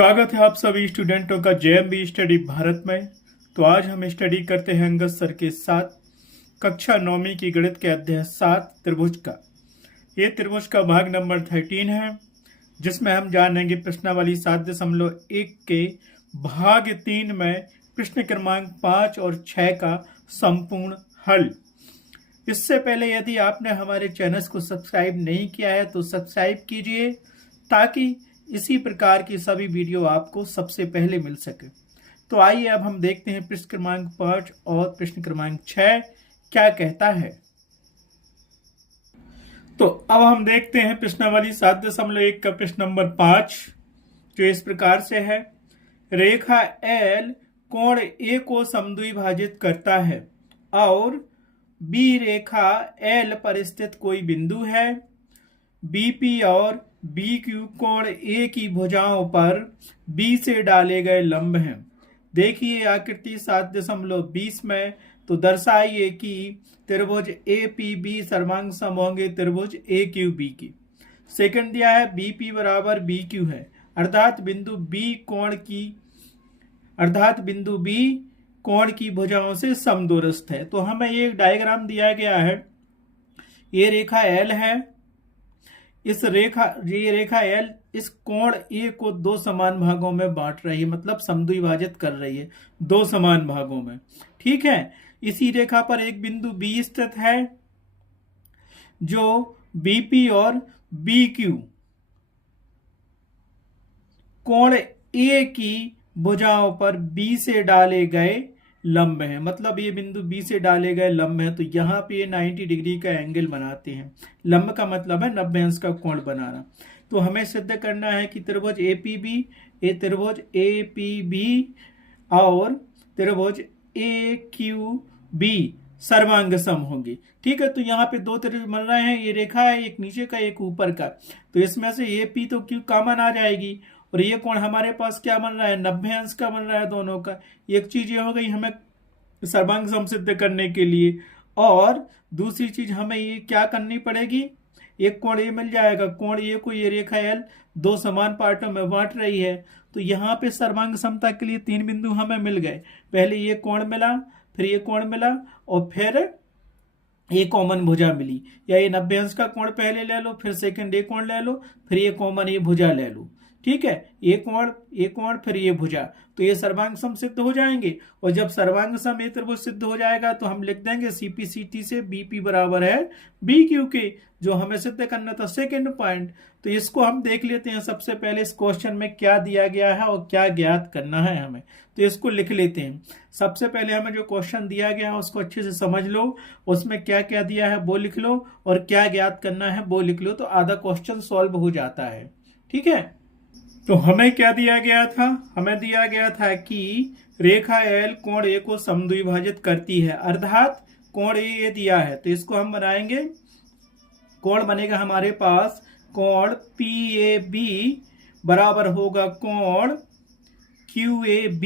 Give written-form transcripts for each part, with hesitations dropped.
स्वागत है आप सभी स्टूडेंटों का जेएमबी स्टडी भारत में। तो आज हम स्टडी करते हैं अंगद सर के साथ कक्षा 9वीं की गणित के अध्याय 7 त्रिभुज का। ये त्रिभुज का भाग नंबर 13 है, जिसमें हम जानेंगे प्रश्नावली 7.1 के भाग 3 में प्रश्न क्रमांक 5 और 6 का संपूर्ण हल। इससे पहले यदि आपने हमारे चैनल को सब्सक्राइब नहीं किया है तो सब्सक्राइब कीजिए, ताकि इसी प्रकार की सभी वीडियो आपको सबसे पहले मिल सके। तो आइए अब हम देखते हैं प्रश्न क्रमांक 5 और प्रश्न क्रमांक 6 क्या कहता है। तो अब हम देखते हैं प्रश्नावली 7.1 का प्रश्न नंबर 5, जो इस प्रकार से है। रेखा L कोण A को समद्विभाजित करता है और B रेखा L पर स्थित कोई बिंदु है। BP और BQ कोण A की भुजाओं पर B से डाले गए लंब हैं। देखिए आकृति 7.20 में तो दर्शाइए कि त्रिभुज APB सर्वांग सम होंगे त्रिभुज AQB की। सेकंड दिया है BP बराबर BQ है, अर्थात बिंदु B कोण की भुजाओं से समदूरस्थ है। तो हमें ये डायग्राम दिया गया है। ये रेखा L है, ये रेखा L इस कोण A को दो समान भागों में बांट रही है, मतलब समद्विभाजित कर रही है दो समान भागों में। ठीक है, इसी रेखा पर एक बिंदु B स्थित है, जो BP और BQ कोण A की भुजाओं पर B से डाले गए लंब है। मतलब ये बिंदु B से डाले गए लंब है, तो यहाँ पे 90 डिग्री का एंगल बनाते हैं। लंब का मतलब है 90 अंश का कोण बनाना। तो हमें सिद्ध करना है कि त्रिभुज APB और त्रिभुज AQB सर्वांग सम होंगे। ठीक है, तो यहाँ पे दो त्रिभुज बन रहे हैं, ये रेखा है, एक नीचे का एक ऊपर का। तो इसमें से AP तो Q कॉमन आ जाएगी, और ये कोण हमारे पास क्या बन रहा है, 90 अंश का बन रहा है दोनों का। एक चीज ये हो गई हमें सर्वांग सम सिद्ध करने के लिए, और दूसरी चीज हमें ये क्या करनी पड़ेगी, एक कोण ये मिल जाएगा। कोण ये को ये रेखा L दो समान पार्टों में बांट रही है, तो यहाँ पे सर्वांग समता के लिए तीन बिंदु हमें मिल गए। पहले ये कोण मिला, फिर ये कोण मिला, और फिर ये कॉमन भुजा मिली। या ये 90 अंश का कोण पहले ले लो, फिर सेकंड ये कोण ले लो, फिर ये कॉमन ये भुजा ले लो। ठीक है, ये कोण फिर ये भुजा, तो ये सर्वांग सम सिद्ध हो जाएंगे। और जब सर्वांग सम ये त्रिभुज सिद्ध हो जाएगा तो हम लिख देंगे CPCT से BP बराबर है BQ के, जो हमें सिद्ध करना था सेकंड पॉइंट। तो इसको हम देख लेते हैं सबसे पहले इस क्वेश्चन में क्या दिया गया है और क्या ज्ञात करना है हमें। तो इसको लिख लेते हैं। सबसे पहले हमें जो क्वेश्चन दिया गया है उसको अच्छे से समझ लो, उसमें क्या क्या दिया है वो लिख लो, और क्या ज्ञात करना है वो लिख लो, तो आधा क्वेश्चन सॉल्व हो जाता है। ठीक है, तो हमें क्या दिया गया था, हमें दिया गया था कि रेखा L कोण A को समद्विभाजित करती है, अर्थात कोण A ये दिया है। तो इसको हम बनाएंगे, कोण बनेगा हमारे पास कोण PAB बराबर होगा कोण QAB।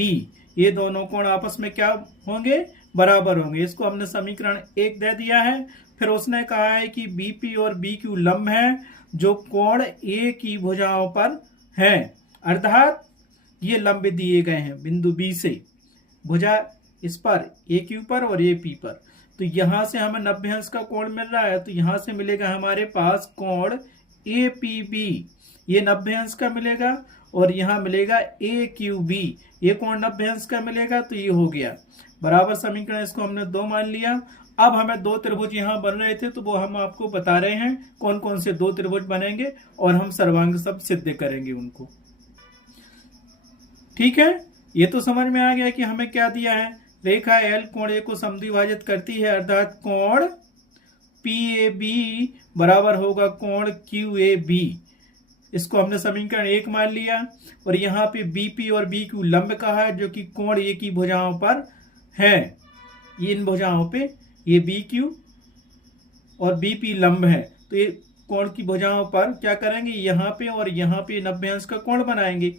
ये दोनों कोण आपस में क्या होंगे, बराबर होंगे। इसको हमने समीकरण 1 दे दिया है। फिर उसने कहा है कि BP और BQ लंब है जो कोण A की भुजाओं पर है, अर्थात ये लंब दिए गए हैं बिंदु B से, भुजा इस पर AQ पर और AP पर। तो यहां से हमें 90 अंश का कोण मिल रहा है, तो यहां से मिलेगा हमारे पास कोण APB, ये 90 अंश का मिलेगा, और यहां मिलेगा AQB, ये कोण 90 अंश का मिलेगा। तो ये हो गया बराबर समीकरण, इसको हमने 2 मान लिया। अब हमें दो त्रिभुज यहाँ बन रहे थे, तो वो हम आपको बता रहे हैं कौन कौन से दो त्रिभुज बनेंगे, और हम सर्वांग सम सिद्ध करेंगे उनको। ठीक है, ये तो समझ में आ गया कि हमें क्या दिया है। रेखा L कोण A को समद्विभाजित करती है, अर्थात कोण PAB बराबर होगा कोण QAB। इसको हमने समीकरण 1 मान लिया। और यहाँ पे BP और BQ लंब कहा है, जो कि कोण A की भुजाओं पर है। ये इन भुजाओं पे ये BQ और BP लंब है, तो ये कोण की भुजाओं पर क्या करेंगे, यहाँ पे और यहाँ पे 90 अंश का कोण बनाएंगे।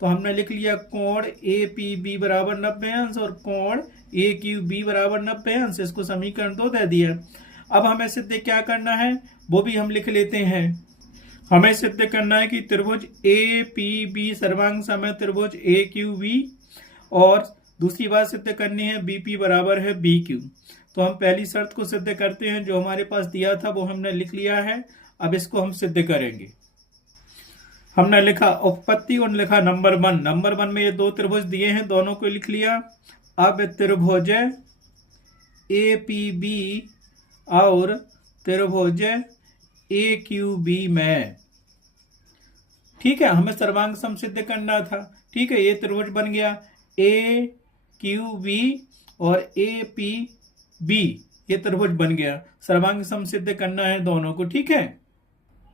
तो हमने लिख लिया कोण APB बराबर 90 अंश और कोण AQB बराबर 90 अंश। इसको समीकरण 2 दे दिया। अब हमें सिद्ध क्या करना है वो भी हम लिख लेते हैं। हमें सिद्ध करना है कि त्रिभुज ए पी बी सर्वांग सम है त्रिभुज ए क्यू बी, और दूसरी बात सिद्ध करनी है बी पी बराबर है बी क्यू। तो हम पहली शर्त को सिद्ध करते हैं, जो हमारे पास दिया था वो हमने लिख लिया है। अब इसको हम सिद्ध करेंगे। हमने लिखा उपपत्ति और लिखा नंबर 1। नंबर 1 में ये दो त्रिभुज दिए हैं, दोनों को लिख लिया। अब त्रिभुज ए पी बी और त्रिभुज ए क्यू बी में, ठीक है, हमें सर्वांग सम सिद्ध करना था। ठीक है, ये त्रिभुज बन गया ए क्यू बी और ए पी बी, ये त्रिभुज बन गया। सर्वांग सम सिद्ध करना है दोनों को। ठीक है,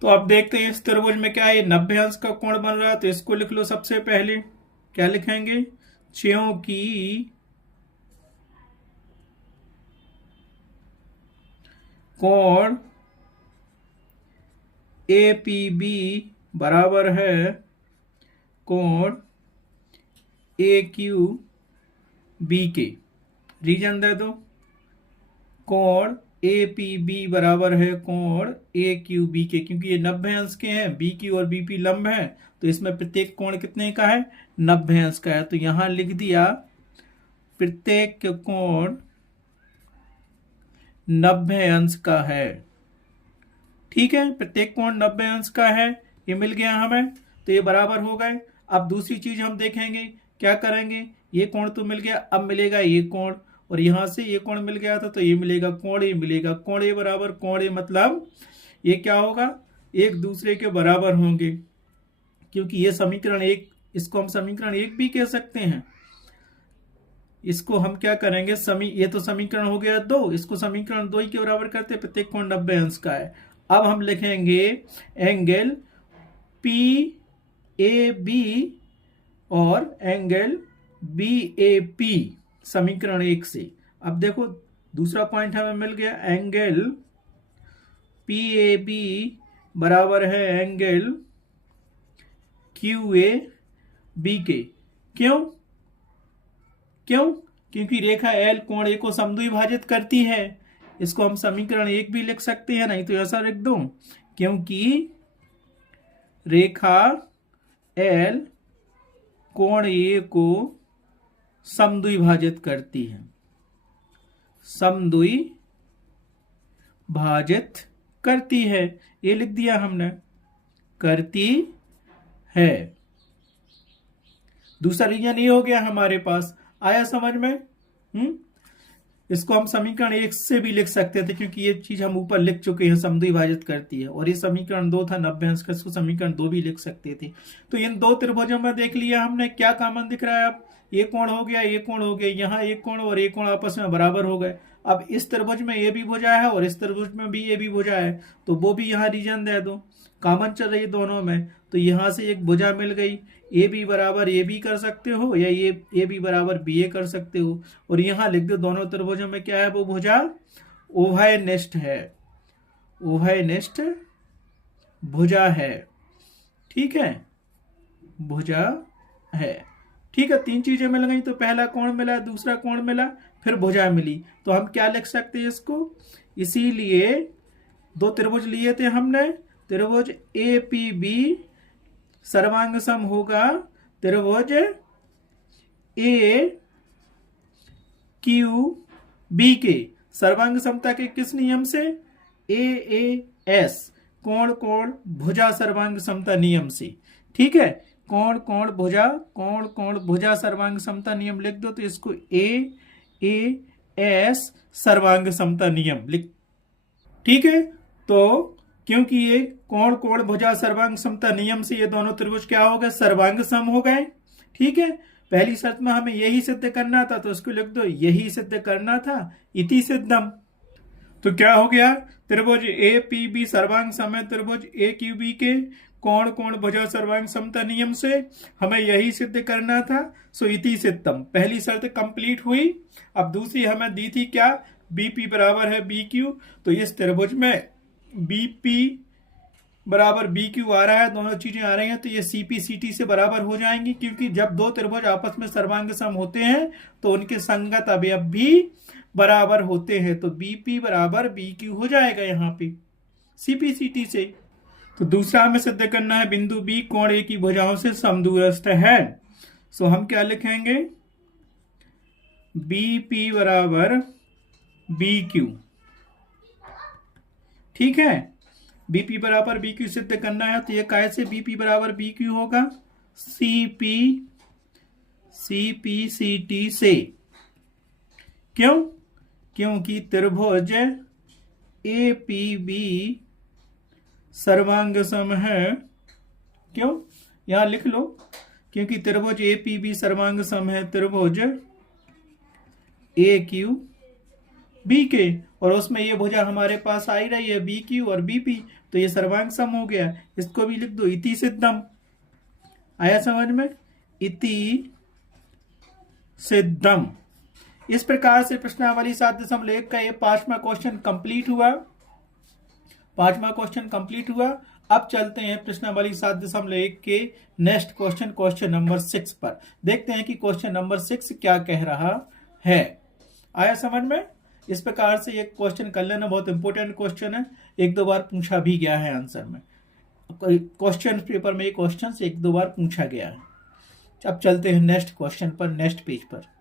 तो अब देखते हैं इस त्रिभुज में क्या है, 90 अंश का कोण बन रहा है। तो इसको लिख लो। सबसे पहले क्या लिखेंगे, क्योंकि कोण ए पी बी बराबर है कोण ए क्यू बी के। रीजन दे दो, कोण ए पी बी बराबर है कोण ए क्यू बी के, क्योंकि ये 90 अंश के हैं, बी क्यू और बी पी लंब है, तो इसमें प्रत्येक कोण कितने का है, 90 अंश का है। तो यहां लिख दिया प्रत्येक कोण 90 अंश का है। ठीक है, प्रत्येक कोण 90 अंश का है, ये मिल गया हमें। तो ये बराबर हो गए। अब दूसरी चीज हम देखेंगे, क्या करेंगे, ये कोण तो मिल गया, अब मिलेगा ये कोण, और यहां से ये कोण मिल गया था तो ये मिलेगा कोण ए मिलेगा। कोण ए बराबर कोण ए, मतलब ये क्या होगा, एक दूसरे के बराबर होंगे, क्योंकि ये समीकरण एक, इसको हम समीकरण 1 भी कह सकते हैं। इसको हम क्या करेंगे, ये तो समीकरण हो गया 2, इसको समीकरण 2 के बराबर करते, प्रत्येक कोण 90 अंश का है। अब हम लिखेंगे एंगल पी ए बी और एंगल बी ए पी समीकरण 1 से। अब देखो दूसरा पॉइंट हमें मिल गया, एंगल पी ए बी बराबर है एंगल क्यू ए बी के। क्यों, क्योंकि रेखा एल कोण ए को समद्विभाजित करती है। इसको हम समीकरण 1 भी लिख सकते हैं, नहीं तो ऐसा लिख दो, क्योंकि रेखा एल कोण ए को समद्विभाजित करती है, समद्विभाजित करती है, ये लिख दिया हमने, करती है। दूसरा रीजन ये हो गया हमारे पास, आया समझ में। इसको हम समीकरण 1 से भी लिख सकते थे, क्योंकि ये चीज हम ऊपर लिख चुके हैं, समद्विभाजित करती है, और ये समीकरण 2 था 90 अंश का, इसको समीकरण 2 भी लिख सकते थे। तो इन दो त्रिभुजों में देख लिया हमने, क्या कॉमन दिख रहा है। अब ये कोण हो गया, ये कोण हो गया, यहाँ एक कोण और एक कोण आपस में बराबर हो गए। अब इस त्रिभुज में ये भी भुजा है और इस त्रिभुज में भी ये भी भुजा है, तो वो भी यहाँ रीजन दे दो, कॉमन चल रही है दोनों में, तो यहाँ से एक भुजा मिल गई। ए बी बराबर ए बी कर सकते हो, या ये ए बी बराबर बी ए कर सकते हो, और यहाँ लिख दो दोनों त्रिभुजों में क्या है, वो भुजा उभयनिष्ठ है, उभयनिष्ठ भुजा है। ठीक है, भुजा है। ठीक है, 3 चीजें मिल गई, तो पहला कोण मिला, दूसरा कोण मिला, फिर भुजा मिली। तो हम क्या लिख सकते हैं इसको, इसीलिए 2 त्रिभुज लिए थे हमने, त्रिभुज ए पी बी सर्वांग सम होगा त्रिभुज ए क्यू बी के। सर्वांग समता के किस नियम से, ए एस कोण कोण भुजा सर्वांग समता नियम से। ठीक है, कोण कोण भुजा, कोण कोण भुजा सर्वांग समता नियम लिख दो, तो इसको ए एस सर्वांग समता नियम लिख। ठीक है, तो क्योंकि ये कोण कोण भुजा सर्वांग समता नियम से ये दोनों त्रिभुज क्या हो गए, सर्वांग सम हो गए। ठीक है, पहली शर्त में हमें यही सिद्ध करना था, तो इसको लिख दो, यही सिद्ध करना था, इति सिद्धम। तो क्या हो गया, त्रिभुज ए पी बी सर्वांग सम है त्रिभुज ए क्यू बी के, कोण कोण भुजा सर्वांग समता नियम से हमें यही सिद्ध करना था, सो इति सिद्धम। पहली शर्त कंप्लीट हुई। अब दूसरी हमें दी थी क्या, बीपी बराबर है बी क्यू, तो इस त्रिभुज में बीपी बराबर बी क्यू आ रहा है, दोनों चीजें आ रही हैं, तो ये सीपी सीटी से बराबर हो जाएंगी, क्योंकि जब 2 त्रिभुज आपस में सर्वांग सम होते हैं तो उनके संगत अवयव भी बराबर होते हैं, तो बीपी बराबर बी क्यू हो जाएगा यहाँ पे सीपी सीटी से। तो दूसरा हमें सिद्ध करना है बिंदु बी कोण ए की भुजाओं से समदूरस्थ है। सो हम क्या लिखेंगे, बी पी बराबर बी क्यू। ठीक है, बीपी बराबर बी क्यू सिद्ध करना है, तो ये कैसे बीपी बराबर बी क्यू होगा, सी पी सी टी से। क्यों, क्योंकि त्रिभुज ए पी बी सर्वांग सम है। क्यों, यहां लिख लो, क्योंकि त्रिभुज ए पी बी सर्वांग सम है त्रिभुज ए क्यू बी के, और उसमें ये भुजा हमारे पास आई रही है बी क्यू और बी पी, तो ये सर्वांग सम हो गया। इसको भी लिख दो इति सिद्धम। आया समझ में, इति सिद्धम। इस प्रकार से प्रश्नावली 7.1 का ये 5वां क्वेश्चन कंप्लीट हुआ। 5वां क्वेश्चन कंप्लीट हुआ। अब चलते हैं प्रश्नावली 7.1 के नेक्स्ट क्वेश्चन, क्वेश्चन नंबर 6 पर। देखते हैं कि क्वेश्चन नंबर 6 क्या कह रहा है। आया समझ में। इस प्रकार से ये क्वेश्चन कर लेना, बहुत इंपॉर्टेंट क्वेश्चन है, 1-2 बार पूछा भी गया है आंसर में। क्वेश्चन पेपर में ये क्वेश्चन 1-2 बार पूछा गया है। अब चलते हैं नेक्स्ट क्वेश्चन पर, नेक्स्ट पेज पर।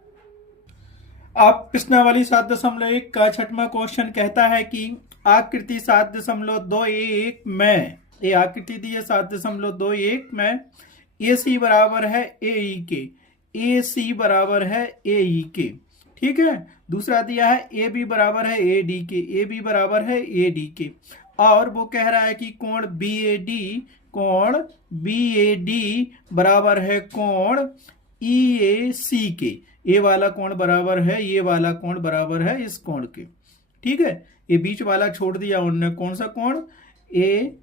अब प्रश्नावली 7.1 का 6वां क्वेश्चन कहता है कि आकृति 7.21 में, ये आकृति दी है 7.21 में ए सी बराबर है ए ई के, ए सी बराबर है ए ई के। ठीक है, दूसरा दिया है ए बी बराबर है ए डी के, ए बी बराबर है ए डी के, और वो कह रहा है कि कोण बी ए डी बराबर है कोण ई ए सी के। ए वाला कोण बराबर है, ये वाला कोण बराबर है इस कोण के। ठीक है, ये बीच वाला छोड़ दिया उन्होंने, कौन सा कोण, ए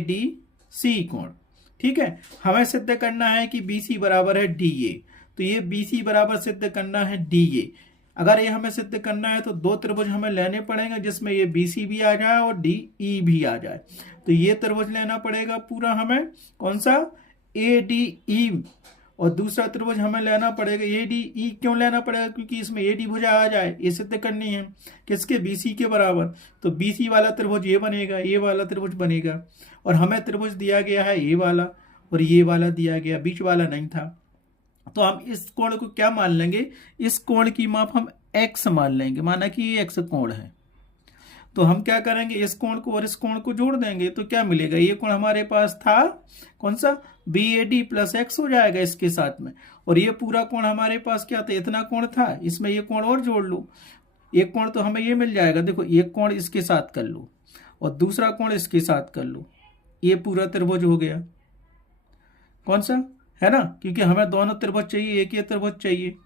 डी सी कोण। ठीक है, हमें सिद्ध करना है कि बी सी बराबर है डी ए, तो ये बी सी बराबर सिद्ध करना है डी ए। अगर ये हमें सिद्ध करना है तो 2 त्रिभुज हमें लेने पड़ेंगे जिसमें ये बी सी भी आ जाए और डी ई भी आ जाए। तो ये त्रिभुज लेना पड़ेगा पूरा हमें, कौन सा, ए डी ई, और दूसरा त्रिभुज हमें लेना पड़ेगा ए डी ई। क्यों लेना पड़ेगा, क्योंकि इसमें ए डी भुजा आ जाए, ये सिद्ध करनी है किसके, बी सी के बराबर। तो बी सी वाला त्रिभुज ये बनेगा, ये वाला त्रिभुज बनेगा, और हमें त्रिभुज दिया गया है ये वाला और ये वाला दिया गया, बीच वाला नहीं था। तो हम इस कोण को क्या मान लेंगे, इस कोण की माप हम x मान लेंगे, माना कि ये x कोण है। तो हम क्या करेंगे, इस कोण को और इस कोण को जोड़ देंगे, तो क्या मिलेगा, ये कोण हमारे पास था कौन सा, B A D plus X हो जाएगा इसके साथ में, और ये पूरा कोण हमारे पास क्या था, इतना कोण था, इसमें ये कोण और जोड़ लो, एक कोण तो हमें ये मिल जाएगा। देखो, एक कोण इसके साथ कर लो और दूसरा कोण इसके साथ कर लो, ये पूरा त्रिभुज हो गया, कौन सा, है ना, क्योंकि हमें दोनों त्रिभुज चाहिए, एक ही त्रिभुज चाहिए,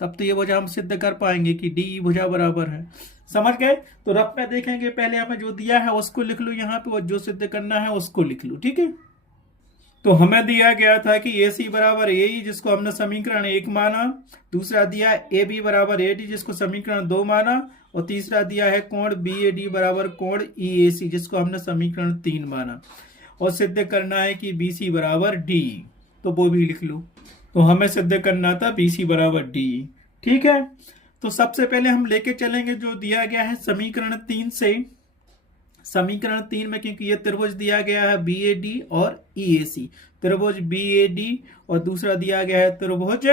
तब तो ये भुजा हम सिद्ध कर पाएंगे कि डी भुजा बराबर है। समझ गए। तो रफ में देखेंगे, पहले हमें जो दिया है उसको लिख लो यहाँ पे, और जो सिद्ध करना है उसको लिख लो। ठीक है, तो हमें दिया गया था कि ए सी बराबर ए ई, जिसको हमने समीकरण 1 माना, दूसरा दिया ए बी बराबर ए डी, जिसको समीकरण 2 माना, और तीसरा दिया है कोण बी ए डी बराबर कोण ई ए सी, जिसको हमने समीकरण 3 माना, और सिद्ध करना है कि बी सी बराबर डी, तो वो भी लिख लो। तो हमें सिद्ध करना था बी सी बराबर डी। ठीक है, तो सबसे पहले हम लेके चलेंगे जो दिया गया है समीकरण 3 से। समीकरण 3 में क्योंकि ये त्रिभुज दिया गया है बी ए डी और ई ए सी, त्रिभुज बी ए डी, और दूसरा दिया गया है त्रिभुज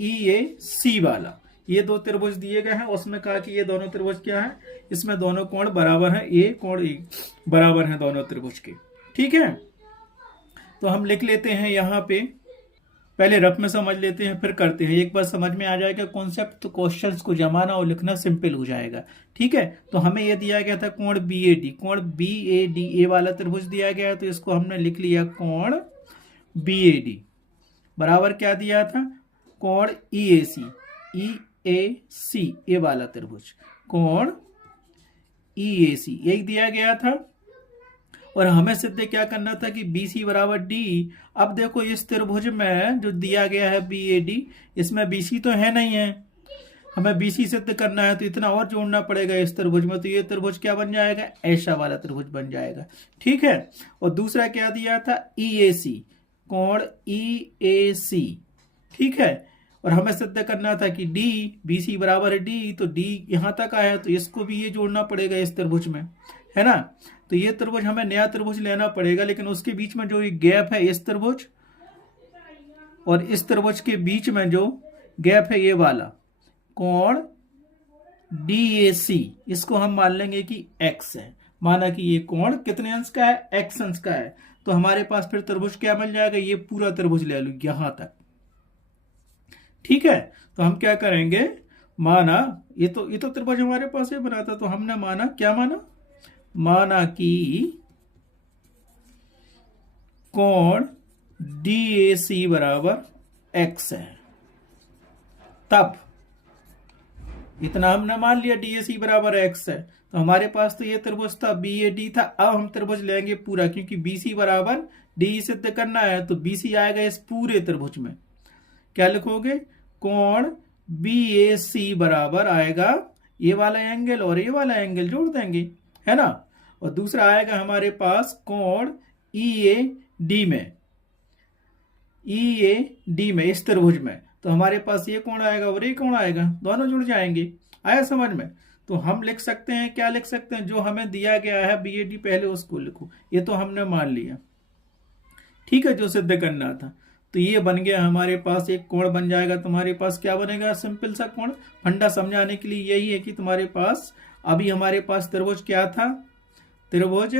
ई ए सी वाला, ये 2 त्रिभुज दिए गए हैं। उसमें कहा कि ये दोनों त्रिभुज क्या है, इसमें दोनों कोण बराबर है, ए कोण ए बराबर है दोनों त्रिभुज के। ठीक है, तो हम लिख लेते हैं यहाँ पे, पहले रफ में समझ लेते हैं फिर करते हैं। एक बार समझ में आ जाएगा कॉन्सेप्ट तो क्वेश्चंस को जमाना और लिखना सिंपल हो जाएगा। ठीक है, तो हमें यह दिया गया था कोण बी ए डी, कोण बी ए डी, ए वाला त्रिभुज दिया गया है, तो इसको हमने लिख लिया कोण बी ए डी बराबर क्या दिया था, कोण ई ए सी, ई ए सी, ए वाला त्रिभुज कोण ई ए सी, यही दिया गया था। और हमें सिद्ध क्या करना था कि बी सी बराबर डी। अब देखो, इस त्रिभुज में जो दिया गया है बी ए डी, इसमें बी सी तो है नहीं है, हमें बी सी सिद्ध करना है, तो इतना और जोड़ना पड़ेगा इस त्रिभुज में, तो ये त्रिभुज क्या बन जाएगा, ऐसा वाला त्रिभुज बन जाएगा। ठीक है, और दूसरा क्या दिया था, ई ए सी, कोण ई ए सी। ठीक है, और हमें सिद्ध करना था कि डी, बी सी बराबर है डी, तो डी यहां तक आया, तो इसको भी ये जोड़ना पड़ेगा इस त्रिभुज में, है ना। तो ये त्रिभुज हमें नया त्रिभुज लेना पड़ेगा, लेकिन उसके बीच में जो ये गैप है इस त्रिभुज और इस त्रिभुज के बीच में जो गैप है ये वाला कोण DAC, इसको हम मान लेंगे कि x है। माना कि ये कोण कितने अंश का है, x अंश का है। तो हमारे पास फिर त्रिभुज क्या मिल जाएगा, ये पूरा त्रिभुज ले लो यहां तक। ठीक है, तो हम क्या करेंगे, माना ये तो त्रिभुज हमारे पास ये बना था, तो हमने माना क्या माना कि कोण DAC बराबर x है। तब इतना हमने मान लिया DAC बराबर x है, तो हमारे पास तो ये त्रिभुज था BAD था। अब हम त्रिभुज लेंगे पूरा, क्योंकि BC बराबर DE सिद्ध करना है, तो BC आएगा इस पूरे त्रिभुज में। क्या लिखोगे, कोण BAC बराबर आएगा ये वाला एंगल और ये वाला एंगल जोड़ देंगे, है ना। और दूसरा आएगा हमारे पास कोण EAD में इस त्रिभुज में, तो हमारे पास ये कोण आएगा और ये कोण आएगा, दोनों जुड़ जाएंगे। आया समझ में। तो हम लिख सकते हैं, क्या लिख सकते हैं, जो हमें दिया गया है BAD पहले उसको लिखो, ये तो हमने मान लिया। ठीक है, जो सिद्ध करना था। तो ये बन गया हमारे पास, एक कोण बन जाएगा तुम्हारे पास। क्या बनेगा, सिंपल सा कोण। फंडा समझाने के लिए यही है कि तुम्हारे पास अभी हमारे पास त्रिभुज क्या था, त्रिभुज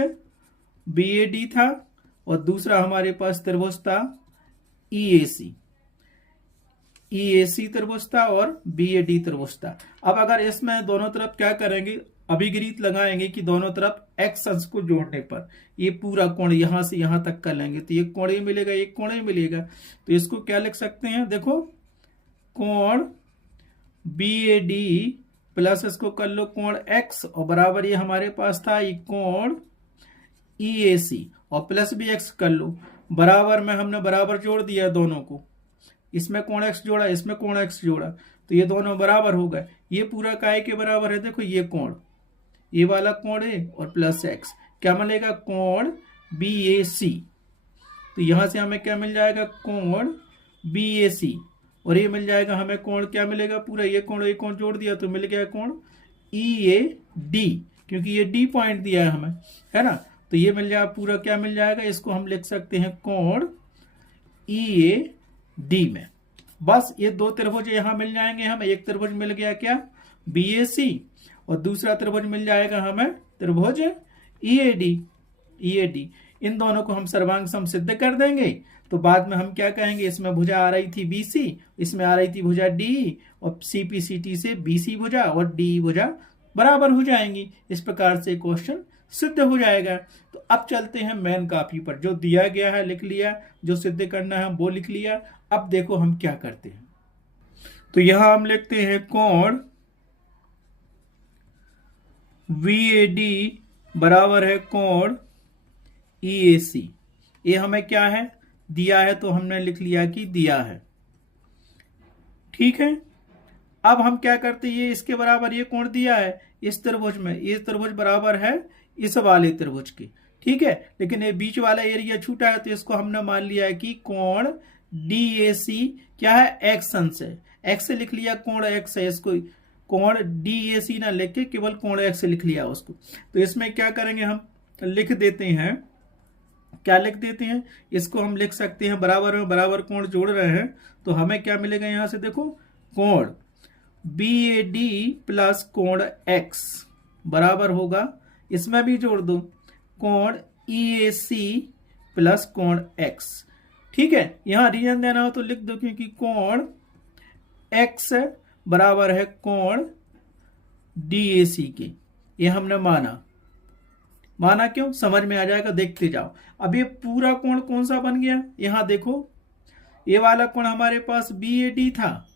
BAD था, और दूसरा हमारे पास त्रिभुज था EAC त्रिभुज था और BAD त्रिभुज था। अब अगर इसमें दोनों तरफ क्या करेंगे, अभिगरीत लगाएंगे कि दोनों तरफ x अंश को जोड़ने पर ये पूरा कोण यहां से यहां तक कर लेंगे, तो ये कोण ही मिलेगा, एक कोण ही मिलेगा। तो इसको क्या लिख सकते हैं, देखो कोण BAD प्लस इसको कर लो कोण x, और बराबर ये हमारे पास था ये कोण EAC, और प्लस भी x कर लो। बराबर में हमने बराबर जोड़ दिया दोनों को, इसमें कोण x जोड़ा, इसमें कोण x जोड़ा, तो ये दोनों बराबर हो गए। ये पूरा काय के बराबर है, देखो ये कोण, ये वाला कोण है और प्लस x, क्या मिलेगा, कोण BAC। तो यहां से हमें क्या मिल जाएगा, कोण BAC, और ये मिल जाएगा हमें कोण, क्या मिलेगा, पूरा ये कोण जोड़ दिया तो मिल गया कोण EAD, क्योंकि ये D पॉइंट दिया है हमें, है ना। तो ये मिल जाएगा पूरा, क्या मिल जाएगा, इसको हम लिख सकते हैं कोण EAD में। बस ये दो त्रिभुज यहां मिल जाएंगे हमें। एक त्रिभुज मिल गया क्या, BAC, और दूसरा त्रिभुज मिल जाएगा हमें त्रिभुज EAD। इन दोनों को हम सर्वांग सम सिद्ध कर देंगे, तो बाद में हम क्या कहेंगे, इसमें भुजा आ रही थी BC, इसमें आ रही थी भुजा DE, और CPCT से BC भुजा और DE भुजा बराबर हो जाएंगी। इस प्रकार से क्वेश्चन सिद्ध हो जाएगा। तो अब चलते हैं मेन कॉपी पर, जो दिया गया है लिख लिया, जो सिद्ध करना है वो लिख लिया। अब देखो हम क्या करते हैं, तो यहां हम लिखते हैं कोण VAD बराबर है कोण EAC। ये हमें क्या है, दिया है, तो हमने लिख लिया कि दिया है। ठीक है, अब हम क्या करते हैं, ये इसके बराबर ये कोण दिया है इस त्रिभुज में, ये त्रिभुज बराबर है इस वाले त्रिभुज के। ठीक है, लेकिन ये बीच वाला एरिया छूटा है, तो इसको हमने मान लिया है कि कोण DAC क्या है, x अंश है, x से लिख लिया, कोण x है, इसको कोण DAC ना लिख के केवल कोण x से लिख लिया उसको। तो इसमें क्या करेंगे, हम लिख देते हैं, क्या लिख देते हैं, इसको हम लिख सकते हैं, बराबर में बराबर कोण जोड़ रहे हैं, तो हमें क्या मिलेगा, यहां से देखो कोण BAD प्लस कोण x बराबर होगा, इसमें भी जोड़ दो कोण EAC प्लस कोण x। ठीक है, यहां रीजन देना हो तो लिख दो, क्योंकि कोण x बराबर है कोण DAC के। ये हमने माना क्यों, समझ में आ जाएगा, देखते जाओ। अब ये पूरा कोण कौन सा बन गया, यहां देखो ये वाला कोण हमारे पास BAD था,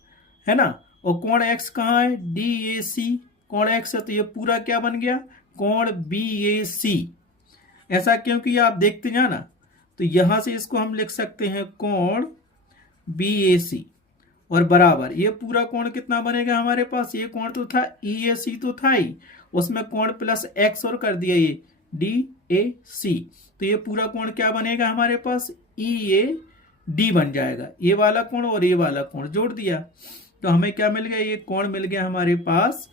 है ना, और कोण x कहां है, DAC, कोण x है, तो ये पूरा क्या बन गया, कोण BAC। ऐसा क्यों किया, आप देखते जाना। तो यहां से इसको हम लिख सकते हैं कोण BAC, और बराबर ये पूरा कोण कितना बनेगा हमारे पास, ये कोण तो था EAC तो था ही, उसमें कोण प्लस x और कर दिया ये DAC, तो ये पूरा कोण क्या बनेगा हमारे पास, EAD बन जाएगा। ये वाला कोण और ये वाला कोण जोड़ दिया, तो हमें क्या मिल गया, ये कोण मिल गया हमारे पास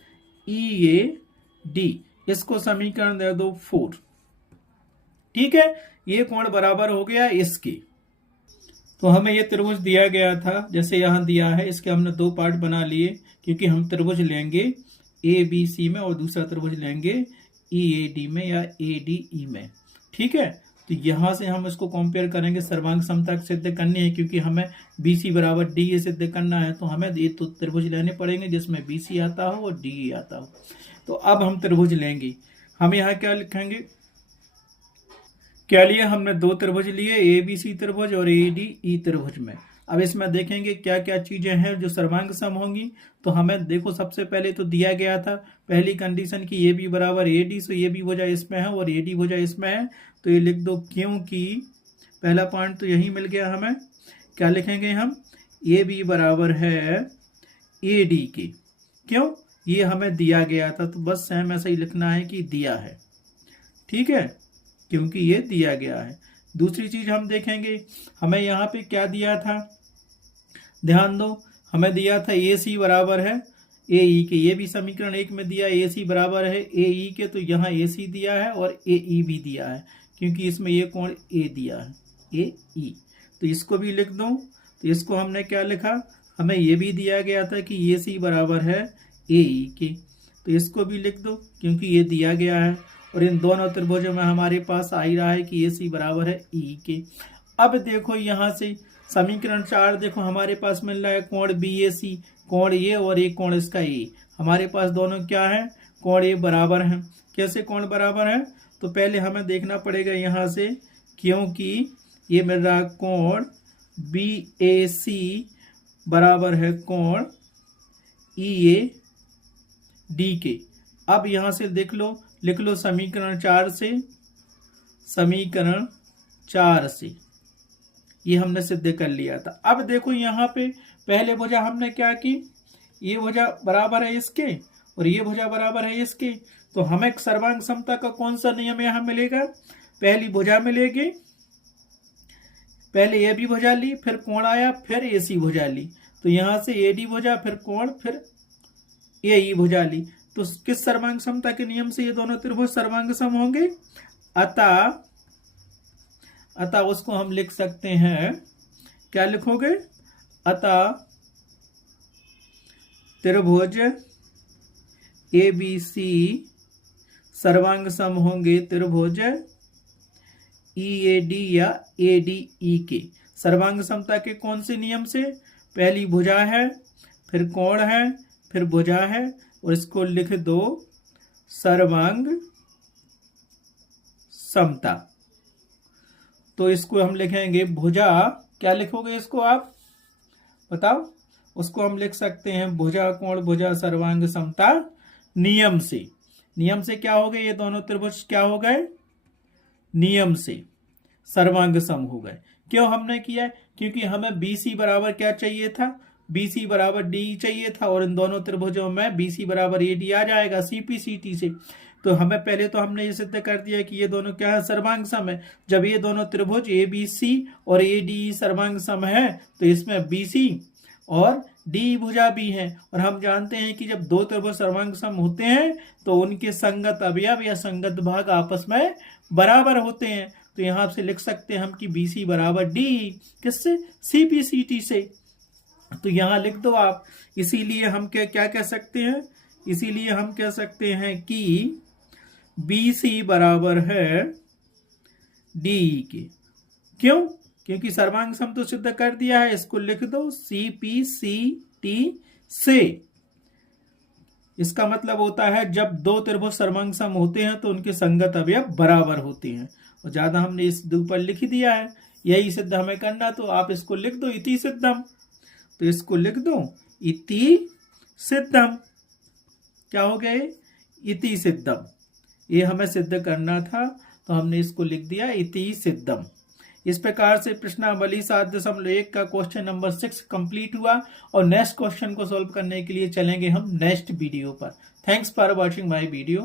EAD। इसको समीकरण दे दो 4। ठीक है, ये कोण बराबर हो गया इसके। तो हमें ये त्रिभुज दिया गया था, जैसे यहाँ दिया है, इसके हमने दो पार्ट बना लिए, क्योंकि हम त्रिभुज लेंगे ए बी सी में और दूसरा त्रिभुज लेंगे ई ए डी में या ए डी ई में। ठीक है, तो यहाँ से हम इसको कंपेयर करेंगे, सर्वांग समता सिद्ध करनी है, क्योंकि हमें बी सी बराबर डी ए सिद्ध करना है, तो हमें ये तो त्रिभुज लेने पड़ेंगे जिसमें बी सी आता हो और डी ए आता हो। तो अब हम त्रिभुज लेंगे, हम यहाँ क्या लिखेंगे, क्या लिए, हमने दो त्रिभुज लिए, ए बी सी त्रिभुज और ए डी ई त्रिभुज में। अब इसमें देखेंगे क्या क्या चीजें हैं जो सर्वांग सम होंगी। तो हमें देखो, सबसे पहले तो दिया गया था पहली कंडीशन की ए बी बराबर A D, so A B भुजा इसमें है और ए डी भुजा इसमें है, तो ये लिख दो, क्योंकि पहला पॉइंट तो यही मिल गया हमें। क्या लिखेंगे हम, ए बी बराबर है ए डी के, क्यों, ये हमें दिया गया था, तो बस सेम ऐसा ही लिखना है कि दिया है। ठीक है, क्योंकि ये दिया गया है। दूसरी चीज हम देखेंगे, हमें यहाँ पे क्या दिया था, ध्यान दो, हमें दिया था ए सी बराबर है ए ई के, ये भी समीकरण एक में दिया, ए सी बराबर है ए ई के, तो यहाँ ए सी दिया है और ए ई भी दिया है, क्योंकि इसमें ये कोण ए दिया है, ए ई, तो इसको भी लिख दो। तो इसको हमने क्या लिखा, हमें ये भी दिया गया था कि ए सी बराबर है ए ई के, तो इसको भी लिख दो क्योंकि ये दिया गया है, और इन दोनों त्रिभुजों में हमारे पास आ ही रहा है कि ए सी बराबर है ई के। अब देखो यहाँ से समीकरण 4 देखो, हमारे पास मिल रहा है कोण बी ए सी, कोण ए और एक कोण इसका ए, हमारे पास दोनों क्या है, कोण ए बराबर है। कैसे कोण बराबर है, तो पहले हमें देखना पड़ेगा यहाँ से, क्योंकि ये मिल रहा है कोण बी ए सी बराबर है कोण ई ए डी के। अब यहाँ से देख लो, लिख लो समीकरण 4 से, समीकरण 4 से ये हमने सिद्ध कर लिया था। अब देखो यहाँ पे पहले भुजा हमने क्या की, ये भुजा बराबर है इसके और ये भुजा बराबर है इसके, तो हमें सर्वांग समता का कौन सा नियम यहाँ मिलेगा, पहली भुजा मिलेगी, पहले ए बी भुजा ली, फिर कोण आया, फिर ए सी भुजा ली, तो यहाँ से ए डी भुजा, फिर कोण, फिर ए ई भुजा ली, तो किस सर्वांग समता के नियम से ये दोनों त्रिभुज सर्वांग सम होंगे। अतः उसको हम लिख सकते हैं, क्या लिखोगे, अतः त्रिभुज ए बी सी सर्वांग सम होंगे त्रिभुज ई ए डी या ए डी ई के। सर्वांग समता के कौन से नियम से, पहली भुजा है, फिर कोण है, फिर भुजा है, और इसको लिख दो सर्वांग समता। तो इसको हम लिखेंगे भुजा, क्या लिखोगे इसको आप बताओ, उसको हम लिख सकते हैं भुजा कोण भुजा सर्वांग समता नियम से। नियम से क्या हो गए, ये दोनों त्रिभुज क्या हो गए, नियम से सर्वांग सम हो गए। क्यों हमने किया है, क्योंकि हमें बी सी बराबर क्या चाहिए था, बी सी बराबर डी चाहिए था, और इन दोनों त्रिभुजों में बी सी बराबर ए डी आ जाएगा सीपी सी टी से। तो हमें पहले तो हमने ये सिद्ध कर दिया कि ये दोनों क्या है, सर्वांग सम है। जब ये दोनों त्रिभुज ए बी सी और ए डी सर्वांग सम है, तो इसमें बी सी और डी भुजा भी है, और हम जानते हैं कि जब दो त्रिभुज सर्वांग सम होते हैं तो उनके संगत अवयव या संगत भाग आपस में बराबर होते हैं। तो यहाँ से लिख सकते हैं हम कि बी सी बराबर डी, किससे, सी पी सी टी से। तो यहाँ लिख दो आप। इसीलिए हम क्या कह सकते हैं, इसीलिए हम कह सकते हैं कि बी सी बराबर है डी के। क्यों, क्योंकि सर्वांग सम तो सिद्ध कर दिया है, इसको लिख दो सी पी सी टी से। इसका मतलब होता है जब दो त्रिभुज सर्वांग सम होते हैं तो उनके संगत अवयव बराबर होते हैं, और ज्यादा हमने इस ऊपर लिख दिया है, यही सिद्ध हमें करना। तो आप इसको लिख दो इति सिद्धम, तो इसको लिख दो इति सिद्धम। क्या हो गया, इति सिद्धम, ये हमें सिद्ध करना था, तो हमने इसको लिख दिया इति सिद्धम। इस प्रकार से प्रश्नावली 7.1 का क्वेश्चन नंबर 6 कंप्लीट हुआ, और नेक्स्ट क्वेश्चन को सॉल्व करने के लिए चलेंगे हम नेक्स्ट वीडियो पर। Thanks for watching my video.